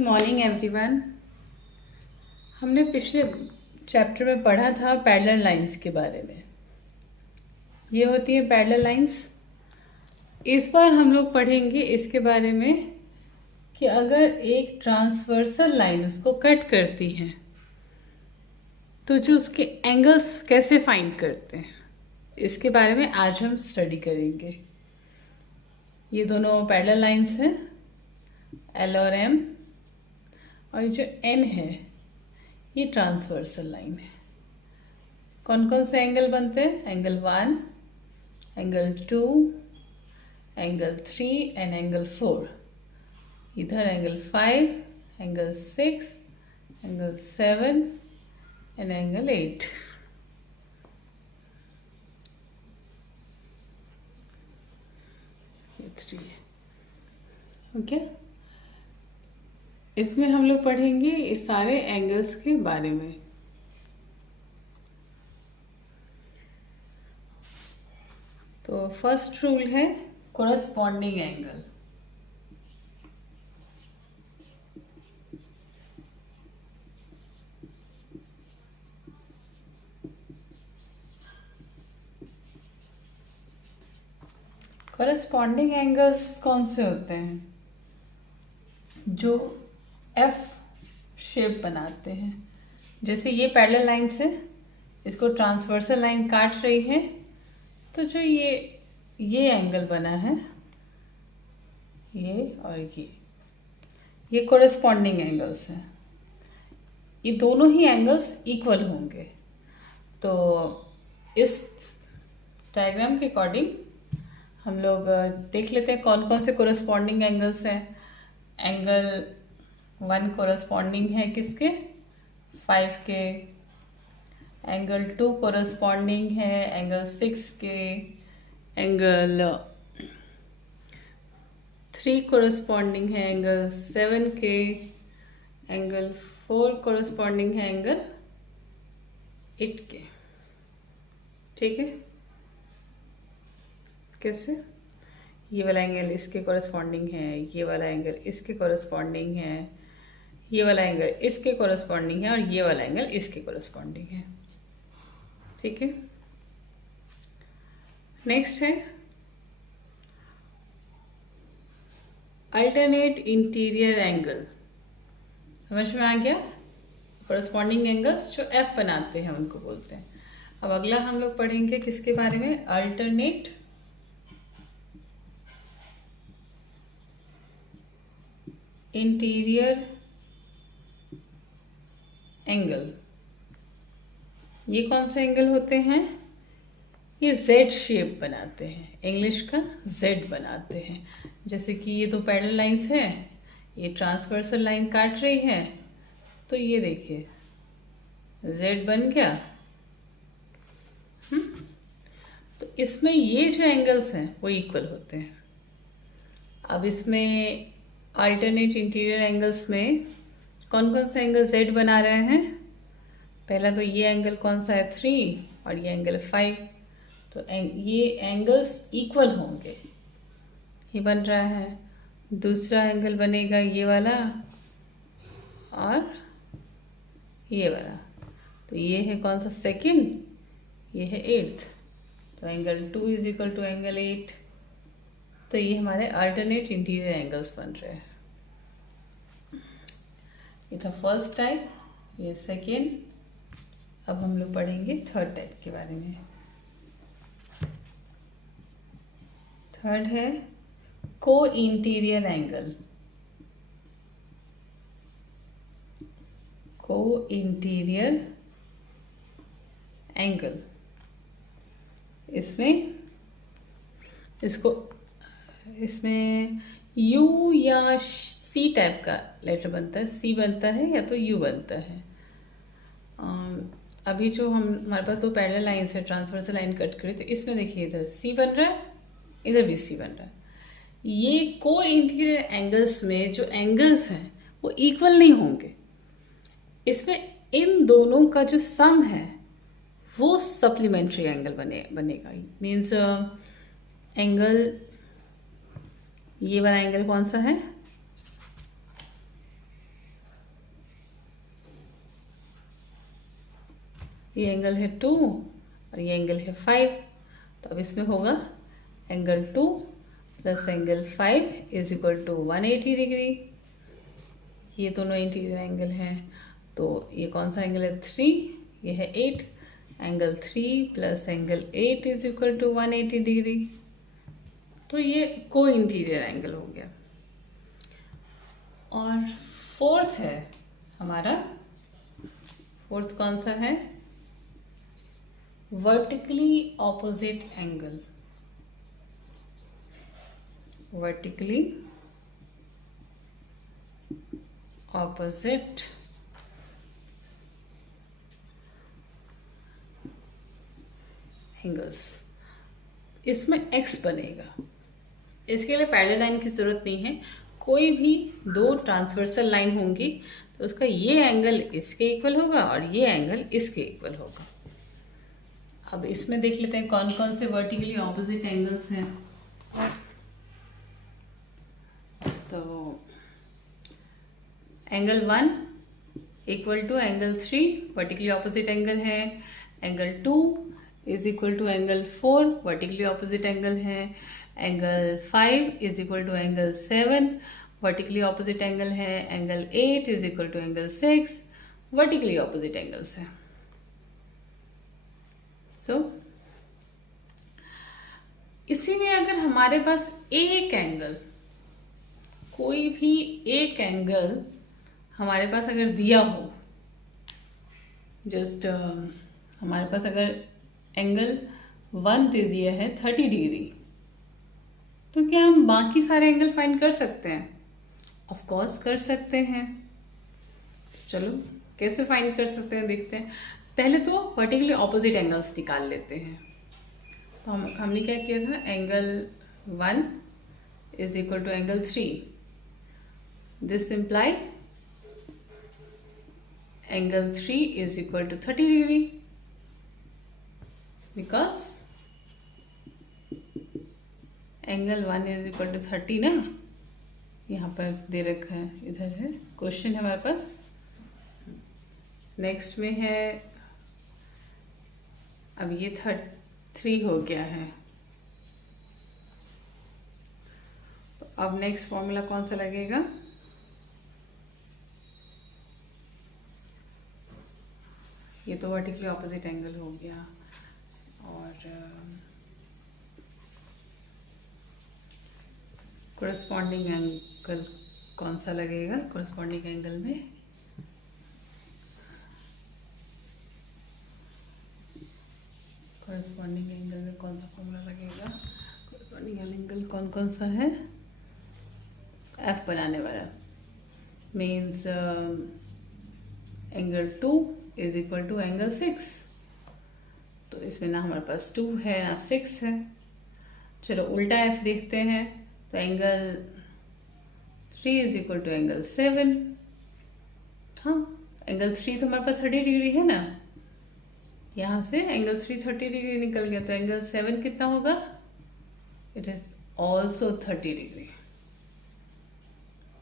Morning everyone. हमने पिछले chapter में पढ़ा था पैरेलल लाइंस के बारे में। ये होती है पैरेलल लाइंस। इस बार हम लोग पढ़ेंगे इसके बारे में कि अगर एक ट्रांसवर्सल लाइन उसको कट करती है तो जो उसके एंगल्स कैसे फाइंड करते हैं, इसके बारे में आज हम स्टडी करेंगे। ये दोनों पैरेलल लाइंस हैं, एल और एम, और ये जो एन है ये ट्रांसवर्सल लाइन है। कौन कौन से एंगल बनते हैं? Angle 1, angle 2, angle 3 and angle 4। इधर angle 5, angle 6, angle 7 and angle 8। ये 3 है। ओके, इसमें हम लोग पढ़ेंगे इस सारे एंगल्स के बारे में। तो फर्स्ट रूल है कोरस्पॉन्डिंग एंगल। कोरस्पॉन्डिंग एंगल्स कौन से होते हैं? जो एफ शेप बनाते हैं। जैसे ये पैरेलल लाइंस है, इसको ट्रांसवर्सल लाइन काट रही है, तो जो ये एंगल बना है, ये और ये कोरस्पॉन्डिंग एंगल्स हैं। ये दोनों ही एंगल्स इक्वल होंगे। तो इस डायग्राम के अकॉर्डिंग हम लोग देख लेते हैं कौन कौन से कोरस्पॉन्डिंग एंगल्स हैं। एंगल 1 कोरस्पॉन्डिंग है किसके? 5 के। एंगल 2 कोरस्पॉन्डिंग है एंगल 6 के। एंगल 3 कोरस्पॉन्डिंग है एंगल 7 के। एंगल 4 कोरस्पॉन्डिंग है एंगल 8 के। ठीक है, कैसे? ये वाला एंगल इसके कोरस्पॉन्डिंग है, ये वाला एंगल इसके कोरस्पॉन्डिंग है, ये वाला एंगल इसके कोरस्पॉन्डिंग है, और ये वाला एंगल इसके कोरस्पॉन्डिंग है। ठीक है, नेक्स्ट है अल्टरनेट इंटीरियर एंगल। समझ में आ गया? कोरस्पॉन्डिंग एंगल्स जो एफ बनाते हैं उनको बोलते हैं। अब अगला हम लोग पढ़ेंगे किसके बारे में? Alternate interior angle. ये कौन से एंगल होते हैं? ये जेड शेप बनाते हैं, इंग्लिश का जेड बनाते हैं। जैसे कि ये दो पैरेलल लाइंस हैं, ये ट्रांसवर्सल लाइन काट रही है, तो ये देखिए जेड बन गया। तो इसमें ये जो एंगल्स हैं वो इक्वल होते हैं। अब इसमें अल्टरनेट इंटीरियर एंगल्स में कौन कौन से एंगल जेड बना रहे हैं? पहला तो ये एंगल कौन सा है? 3, और ये एंगल 5। तो ये एंगल्स इक्वल होंगे, ये बन रहा है। दूसरा एंगल बनेगा ये वाला और ये वाला। तो ये है कौन सा? सेकंड, ये है 8th। तो angle 2 is equal to angle 8। तो ये हमारे अल्टरनेट इंटीरियर एंगल्स बन रहे हैं। ये था फर्स्ट टाइप, ये सेकेंड। अब हम लोग पढ़ेंगे थर्ड टाइप के बारे में। थर्ड है को इंटीरियर एंगल। को इंटीरियर एंगल, इसमें U या C टाइप का लेटर बनता है। C बनता है या तो U बनता है। अभी जो हमारे पास दो पैरेलल लाइंस है, ट्रांसवर्सल लाइन कट करी, तो इसमें देखिए इधर C बन रहा है, इधर भी C बन रहा है। ये को इंटीरियर एंगल्स में जो एंगल्स हैं वो इक्वल नहीं होंगे। इसमें इन दोनों का जो सम है वो सप्लीमेंट्री एंगल बनेगा। मीन्स एंगल, ये वाला एंगल कौन सा है? ये एंगल है 2 और ये एंगल है 5। तो अब इसमें होगा angle 2 plus angle 5 is equal to 180 degree. ये दोनों इंटीरियर एंगल हैं, तो ये कौन सा एंगल है? 3, ये है 8। Angle 3 plus angle 8 is equal to 180 degree. तो ये को इंटीरियर एंगल हो गया। और फोर्थ है हमारा, फोर्थ कौन सा है? Vertically opposite angle. Vertically opposite angles. इसमें x बनेगा। इसके लिए पैरेलल लाइन की जरूरत नहीं है। कोई भी दो ट्रांसवर्सल लाइन होंगी तो उसका ये एंगल इसके इक्वल होगा और ये एंगल इसके इक्वल होगा। अब इसमें देख लेते हैं कौन कौन से वर्टिकली ऑपोजिट एंगल्स हैं। तो angle 1 equal to angle 3 vertically opposite angle है। Angle 2 is equal to angle 4 vertically opposite angle है। Angle 5 is equal to angle 7 vertically opposite angle है। Angle 8 is equal to angle 6 vertically opposite angles है। इसी में अगर हमारे पास एक angle, कोई भी एक एंगल हमारे पास अगर दिया हो, जस्ट हमारे पास अगर एंगल 1 दे दिया है 30 डिग्री, तो क्या हम बाकी सारे एंगल फाइंड कर सकते हैं? ऑफ कोर्स कर सकते हैं। चलो कैसे फाइंड कर सकते हैं देखते हैं। पहले तो वर्टिकली ऑपोजिट एंगल्स निकाल लेते हैं। तो हमने क्या किया था? Angle 1 is equal to angle 3। This imply angle 3 is equal to 30 degree, because angle 1 is equal to 30 ना, यहाँ पर दे रखा है, इधर है, क्वेश्चन है हमारे पास। नेक्स्ट में है, अब ये 3 हो गया है, तो अब नेक्स्ट फॉर्मूला कौन सा लगेगा? ये तो वर्टिकली ऑपोजिट एंगल हो गया, और कोरस्पॉन्डिंग एंगल कौन सा लगेगा? कोरस्पॉन्डिंग एंगल में कोरस्पॉन्डिंग एंगल में कौन सा फॉर्मूला लगेगा? कोरस्पॉन्डिंग एंगल कौन कौन सा है? एफ बनाने वाला means angle 2 is equal to angle 6। तो इसमें ना हमारे पास 2 है ना 6 है। चलो उल्टा एफ देखते हैं, तो angle 3 is equal to angle 7। हाँ, एंगल 3 तो हमारे पास 30 डिग्री है ना, यहाँ से एंगल 3 30 डिग्री निकल गया, तो एंगल 7 कितना होगा? It is also 30 degree.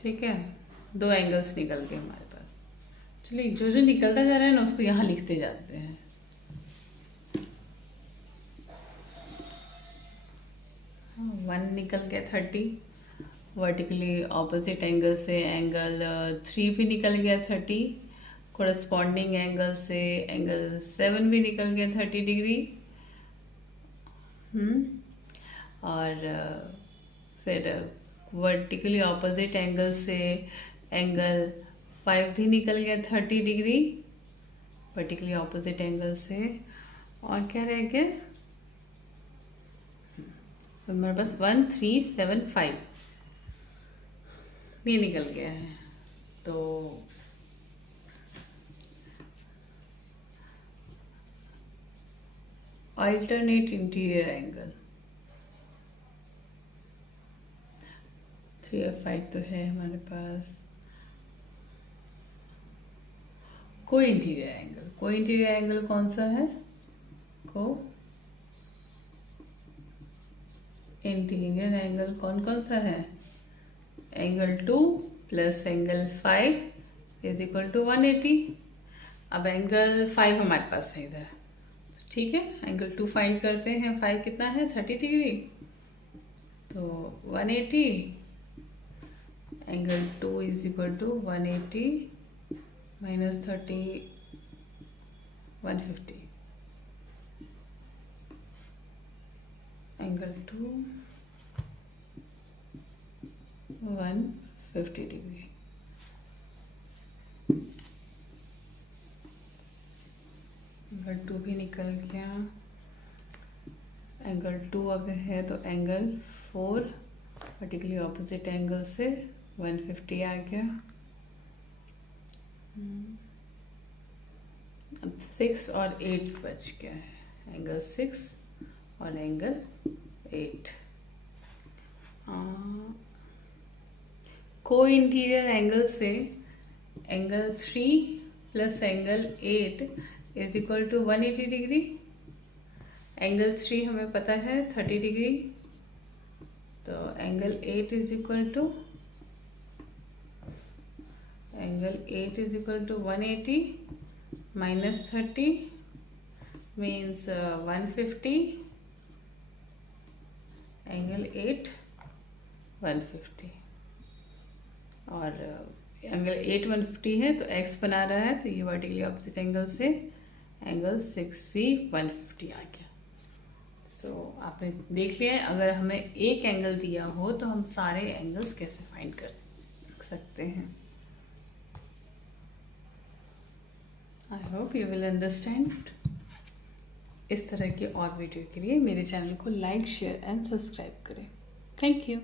ठीक है, 2 एंगल्स निकल गए हमारे पास। चलिए जो जो निकलता जा रहा है ना उसको यहाँ लिखते जाते हैं। वन निकल गया 30, वर्टिकली ऑपोजिट एंगल से एंगल 3 भी निकल गया 30, कोरस्पॉन्डिंग एंगल से एंगल 7 भी निकल गया 30 डिग्री। और फिर वर्टिकली ऑपोजिट एंगल से एंगल 5 भी निकल गया 30 डिग्री वर्टिकली ऑपोजिट एंगल से। और क्या रह गया हमारे पास? 1 3 7 5 ये निकल गया है। तो अल्टरनेट इंटीरियर एंगल 3 और 5 तो है हमारे पास। को इंटीरियर एंगल, को इंटीरियर एंगल कौन सा है? को इंटीरियर एंगल कौन कौन सा है? Angle 2 plus angle 5 is equal to 180। अब एंगल 5 हमारे पास है इधर, ठीक है। एंगल 2 फाइंड करते हैं। 5 कितना है? 30 डिग्री, तो 180 angle 2 is equal to 180 minus 30 150 angle 2 150 degree. Angle 2 भी निकल गया। एंगल 2 अगर है तो एंगल 4 पर्टिकुलरली ऑपोजिट एंगल से 150 आ गया। अब 6 और 8 बच गया है, एंगल 6 और एंगल 8। को इंटीरियर एंगल से angle 3 plus angle 8 is equal to 180 degree. Angle 3 हमें पता है 30 डिग्री, तो angle 8 is equal to 180 minus 30 means 150 angle 8 150 और एंगल 8 150 है तो एक्स बना रहा है, तो ये वर्टिकली ऑपोजिट एंगल से एंगल 6 भी 150 आ गया। सो आपने देख लिया है, अगर हमें एक एंगल दिया हो तो हम सारे एंगल्स कैसे फाइंड कर सकते हैं। I hope you will understand. इस तरह की और वीडियो के लिए मेरे चैनल को लाइक, शेयर एंड सब्सक्राइब करें। Thank you.